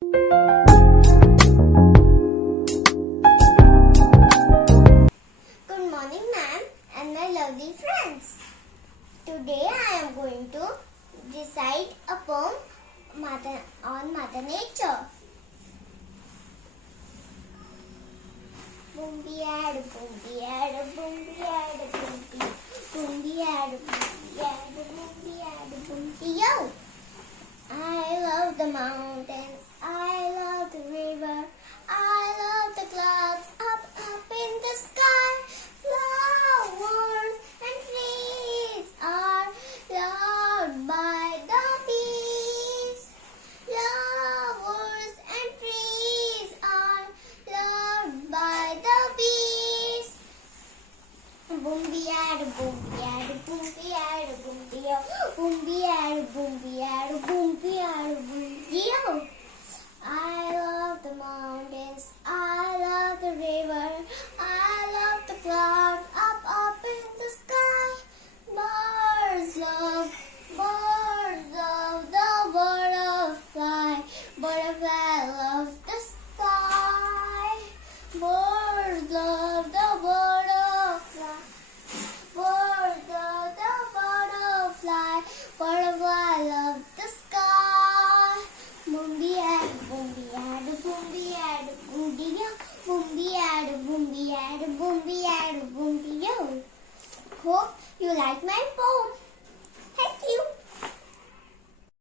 Good morning, ma'am, and my lovely friends. Today I am going to recite a poem on Mother Nature. Boombi-ad, boombi-ad, boombi-ad, boombi, boombi-ad, boombi-ad, boombi-ad, boombi-yo. I love the mountains, I love the river, I love the clouds up in the sky. Flowers and trees are loved by the bees. Flowers and trees are loved by the bees. Boombi-ad, boombi-ad, boombi-ad, boombi-yo. Boombi-ad, boombi-ad, boombi-ad, boombi-yo. I love the mountains, I love the river, I love the clouds up in the sky. Birds love the butterfly, butterfly loves the sky. Birds love the butterfly, birds love the butterfly, butterfly loves the sky. Boombi-ad, boombi-ad, boombi-ad, boombi-yo. Boombi-ad, boombi-ad, boombi-ad, boombi-yo. Hope you like my poem. Thank you.